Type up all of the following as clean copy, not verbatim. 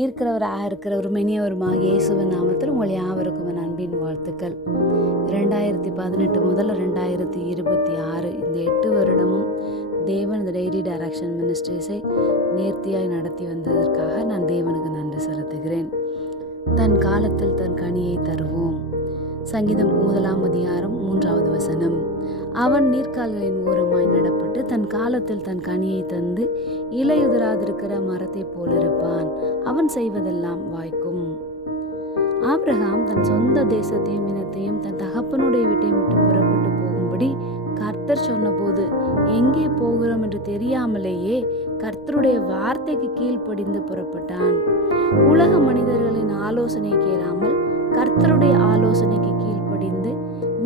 இருக்கிறவராக இருக்கிறவர் மெனியவருமாக இயேசுவின் நாமத்தில் உங்கள் யாவருக்கும் என் அன்பின் வாழ்த்துக்கள். 2018 முதல் 2026 இந்த 8 வருடமும் தேவன் இந்த டெய்லி டைரக்ஷன் மினிஸ்ட்ரீஸை நேர்த்தியாய் நடத்தி வந்ததற்காக நான் தேவனுக்கு நன்றி செலுத்துகிறேன். தன் காலத்தில் தன் கனியை தருவோம். சங்கீதம் 1:3 அவன் நீர்க்கால்களின் ஓரமாய் நடப்பட்டு தன் காலத்தில் தன் கனியை தந்து இலையுதிராதிருக்கிற மரத்தை போலிருப்பான். அவன் செய்வதெல்லாம் வாய்க்கும். ஆபிரகாம் தன் சொந்த தேசத்தையும் இனத்தையும் தன் தகப்பனுடைய வீட்டையும் விட்டு புறப்பட்டு போகும்படி கர்த்தர் சொன்னபோது எங்கே போகிறோம் என்று தெரியாமலேயே கர்த்தருடைய வார்த்தைக்கு கீழ்ப்படிந்து புறப்பட்டான். உலக மனிதர்களின் ஆலோசனை கேளாமல் கர்த்தருடைய ஆலோசனைக்கு கீழ்ப்படிந்து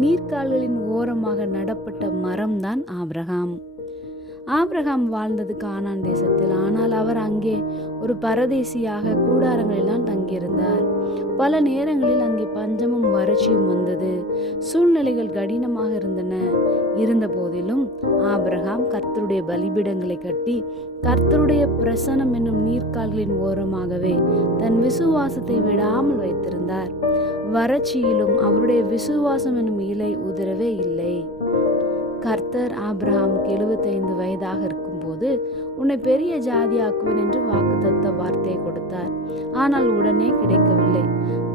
நீர்க்கால்களின் ஓரமாக நடப்பட்ட மரம்தான் ஆபிரகாம். ஆபிரகாம் வாழ்ந்தது கானான் தேசத்தில். ஆனால் அவர் அங்கே ஒரு பரதேசியாக கூடாரங்களில்தான் தங்கியிருந்தார். பல நேரங்களில் அங்கே பஞ்சமும் வறட்சியும் வந்தது. சூழ்நிலைகள் கடினமாக இருந்த போதிலும் ஆபிரகாம் கர்த்தருடைய பலிபீடங்களை கட்டி கர்த்தருடைய பிரசனம் என்னும் நீர்க்கால்களின் ஓரமாகவே தன் விசுவாசத்தை விடாமல் வைத்திருந்தார். வறட்சியிலும் அவருடைய விசுவாசம் என்னும் இலை உதிரவே இல்லை. கர்த்தர் ஆபிரகாமுக்கு 75 வயதாக இருக்கும்போது உன்னை பெரிய ஜாதியாக்குவேன் என்று வாக்குத்தத்த வார்த்தையை கொடுத்தார். ஆனால் உடனே கிடைக்கவில்லை.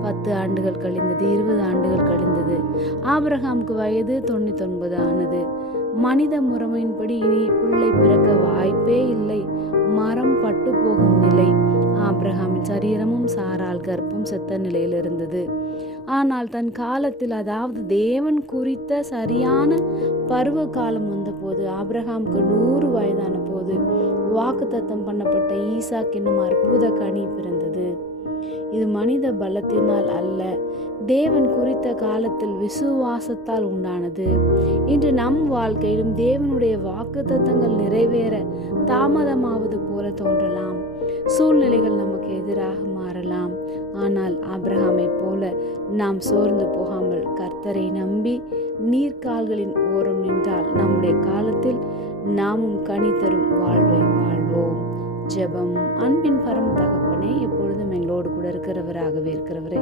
10 ஆண்டுகள் கழிந்தது, 20 ஆண்டுகள் கழிந்தது. ஆபிரகாமுக்கு வயது 99 ஆனது. மனித முறைமையின்படி இனி பிள்ளை பிறக்க வாய்ப்பே இல்லை. மரம் பட்டு போகும் நிலை. ஆபிரகாமின் சரீரமும் சாரால் கர்ப்பம் செத்த நிலையில் இருந்தது. ஆனால் தன் காலத்தில், அதாவது தேவன் குறித்த சரியான பருவ காலம் வந்தபோது, ஆபிரகாமுக்கு 100 வயதான போது வாக்குத்தத்தம் பண்ணப்பட்ட ஈசாக் என்னும் அற்புத கனி பிறந்தது. இது மனித பலத்தினால் அல்ல, தேவன் குறித்த காலத்தில் விசுவாசத்தால் உண்டானது. இன்று நம் வாழ்க்கையிலும் தேவனுடைய வாக்குத்தத்தங்கள் நிறைவேற தாமதமாவது போல தோன்றலாம். சூழ்நிலைகள் நமக்கு எதிராக மாறலாம். ஆனால் ஆபிரகாமை போல நாம் சோர்ந்து போகாமல் கர்த்தரை நம்பி நீர்க்கால்களின் ஓரம் நின்றால் நம்முடைய காலத்தில் நாமும் கனி தரும் வாழ்வை வாழ்வோம். ஜெபம். அன்பின் பரம தகப்பனே, எப்பொழுதும் எங்களோடு கூட இருக்கிறவராகவே இருக்கிறவரே,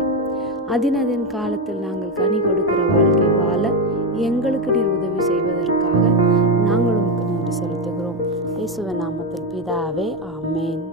அதினதின் காலத்தில் நாங்கள் கனி கொடுக்கிற வாழ்க்கை வாழ எங்களுக்கு நீர் உதவி செய்வதற்காக நாங்கள் உமக்கு நன்றி செலுத்துகிறோம். இயேசுவின் நாமத்தில் பிதாவே, ஆமேன்.